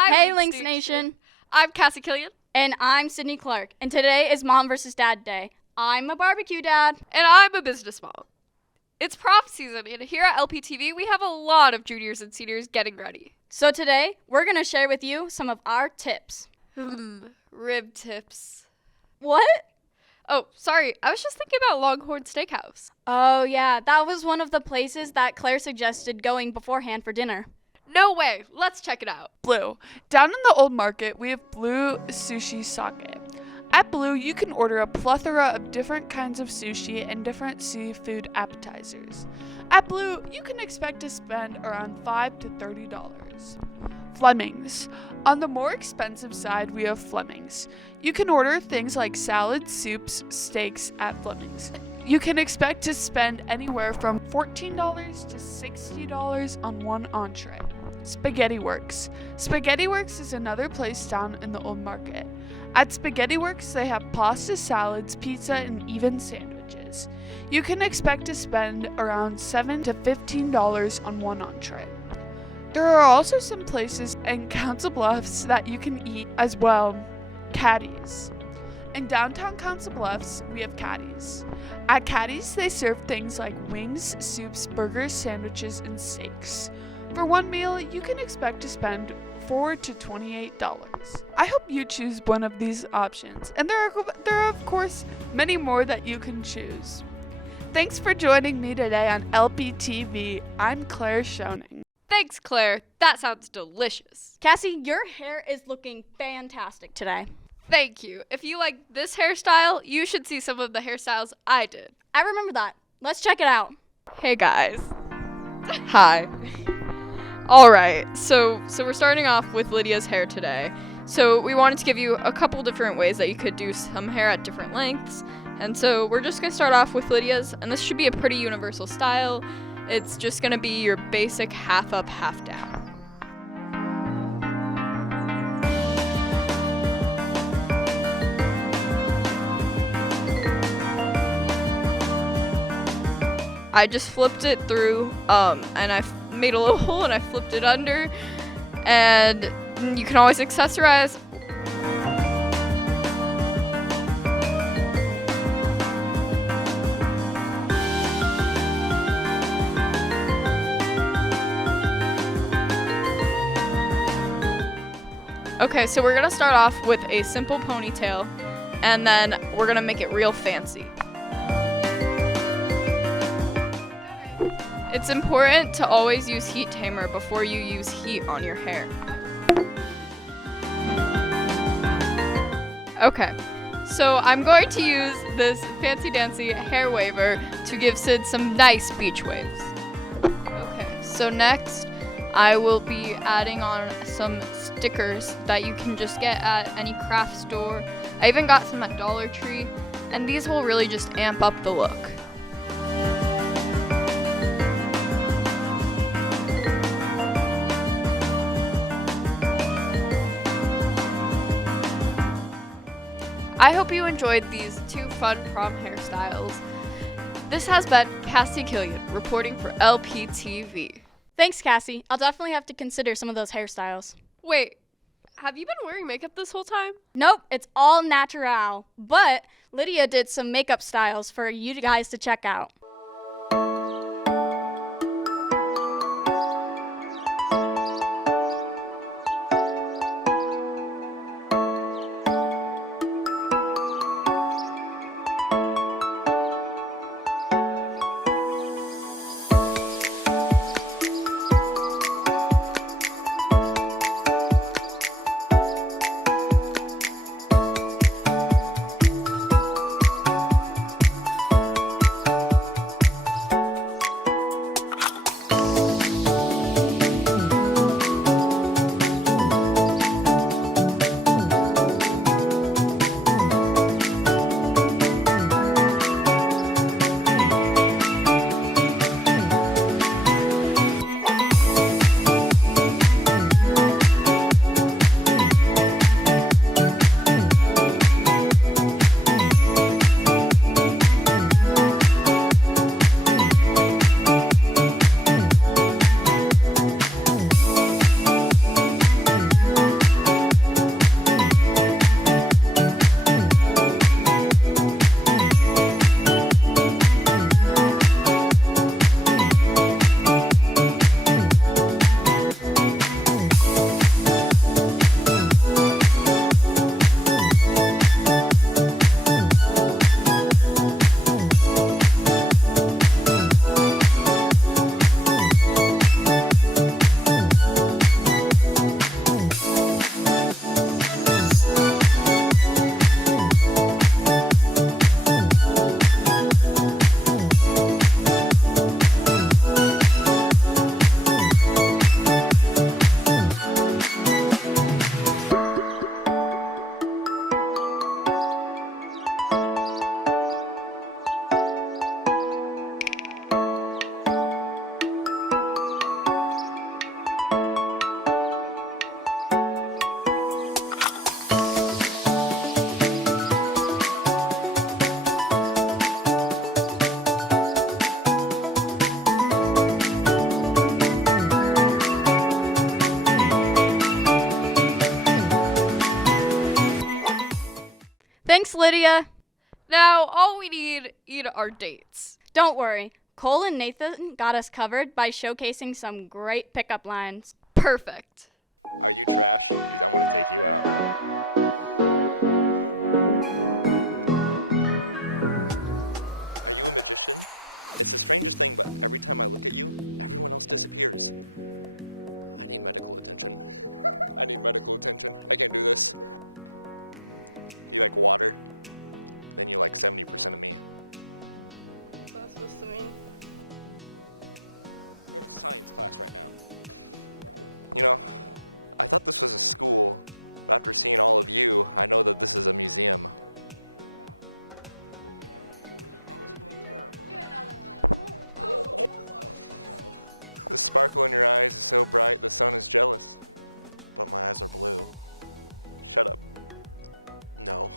Hi, Lynx Nation. I'm Cassie Killian. And I'm Sydney Clark, and today is Mom vs. Dad Day. I'm a barbecue dad. And I'm a business mom. It's prom season, and here at LPTV, we have a lot of juniors and seniors getting ready. So today, we're going to share with you some of our tips. Rib tips. What? Oh, sorry. I was just thinking about Longhorn Steakhouse. Oh, yeah, that was one of the places that Claire suggested going beforehand for dinner. No way. Let's check it out. Blue. Down in the old market, we have Blue Sushi Sake. At Blue, you can order a plethora of different kinds of sushi and different seafood appetizers. At Blue, you can expect to spend around $5 to $30. Fleming's. On the more expensive side, we have Fleming's. You can order things like salads, soups, steaks at Fleming's. You can expect to spend anywhere from $14 to $60 on one entree. Spaghetti Works. Spaghetti Works is another place down in the old market. At Spaghetti Works, they have pasta, salads, pizza, and even sandwiches. You can expect to spend around $7 to $15 on one entree. There are also some places in Council Bluffs that you can eat as well. Caddy's. In downtown Council Bluffs, we have Caddy's. At Caddy's, they serve things like wings, soups, burgers, sandwiches, and steaks. For one meal, you can expect to spend $4 to $28. I hope you choose one of these options, and there are of course many more that you can choose. Thanks for joining me today on LPTV. I'm Claire Schoening. Thanks, Claire. That sounds delicious. Cassie, your hair is looking fantastic today. Thank you. If you like this hairstyle, you should see some of the hairstyles I did. I remember that. Let's check it out. Hey guys. Hi. All right. So we're starting off with Lydia's hair today. So we wanted to give you a couple different ways that you could do some hair at different lengths. And so we're just going to start off with Lydia's, and this should be a pretty universal style. It's just going to be your basic half up, half down. I just flipped it through, and I made a little hole and I flipped it under, and you can always accessorize. Okay, so we're gonna start off with a simple ponytail, and then we're gonna make it real fancy. It's important to always use heat tamer before you use heat on your hair. Okay, so I'm going to use this fancy dancy hair waver to give Sid some nice beach waves. Okay, so next I will be adding on some stickers that you can just get at any craft store. I even got some at Dollar Tree, and these will really just amp up the look. I hope you enjoyed these two fun prom hairstyles. This has been Cassie Killian reporting for LPTV. Thanks, Cassie. I'll definitely have to consider some of those hairstyles. Wait, have you been wearing makeup this whole time? Nope, it's all natural. But Lydia did some makeup styles for you guys to check out. Thanks, Lydia. Now, all we need are dates. Don't worry. Cole and Nathan got us covered by showcasing some great pickup lines. Perfect. Are you trash? Because I want to take you out. Are you a magician? It's the strangest thing, but every time I look at you, everyone else disappears. I need medical attention. I need medical attention. I can't do this. Do you like water? Then you like 70% of me. What's that supposed to mean? You're in a science class right now. You know, I thought this was a school, but after seeing all of you, I know that this is a museum. The sparkle in your eyes is so bright, the sun is jealous. But my eyes are blue. Shut up. No.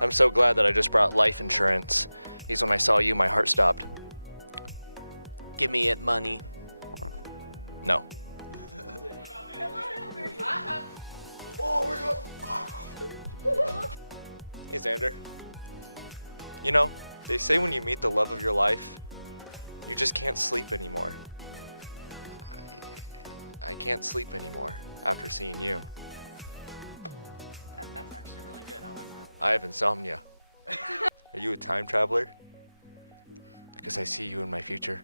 I'm so glad that I just brought life insurance. Because when I saw you, my heart stopped. Give me it money. No. Hey, Xander. You know, they say when you meet the love of your life, you just can't sleep anymore. I can't sleep anymore after seeing you. That's actually really good. I like that. I have insomnia. Are you a time traveler? Because I see you in my future.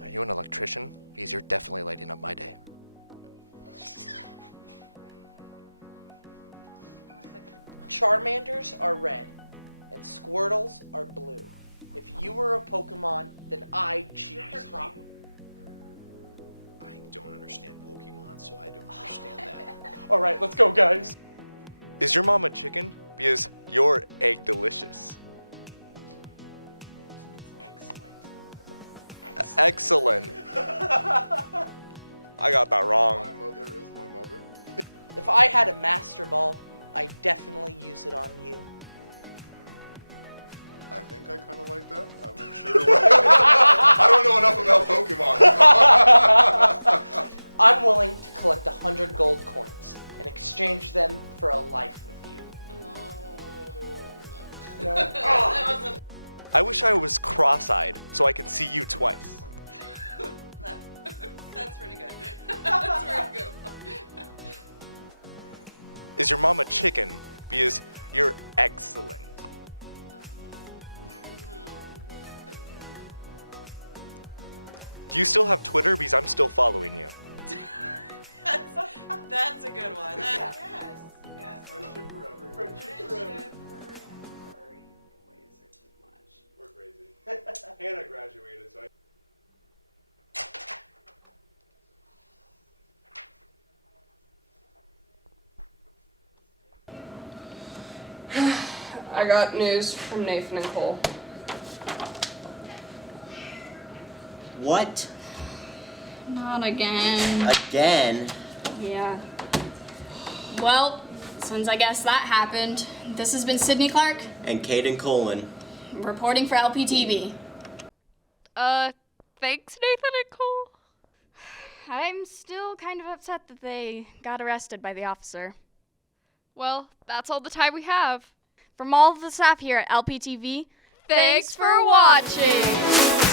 Are you an electrician? Because you're definitely lighting up my day. Charmanders are red, and Squirtles are blue. If you were a Pokemon, then I'd choose you. I don't understand Pokemon, so I don't understand that. Alright, let's go, guys. Is your mom a chicken? Because you're egg delicious. Excellent. I got that wrong. My mother is my mother. If I had a Master Ball, I'd definitely use it on you. I think I kind of like that. I'm unsure. I don't know enough about Pokemon. I'm willing to collect 100 gold coins and exchange them for a life with you. No. I wish I was cross-eyed so I can see you twice. That's pretty good. That's pretty good. Is your mom a chicken? Because you're excellent. Do you still have Twitter? Because I'm still following you. That's a good one. Yes. Yes. Friendship forever. Friendship forever. Waves are too much. We're crazy. Hannah graduated, so I got news from Nathan and Cole. What? Not again. Again? Yeah. Well, since I guess that happened, this has been Sydney Clark, And Caden Colin. reporting for LPTV. Thanks, Nathan and Cole. I'm still kind of upset that they got arrested by the officer. Well, that's all the time we have. From all of the staff here at LPTV, Thanks for watching.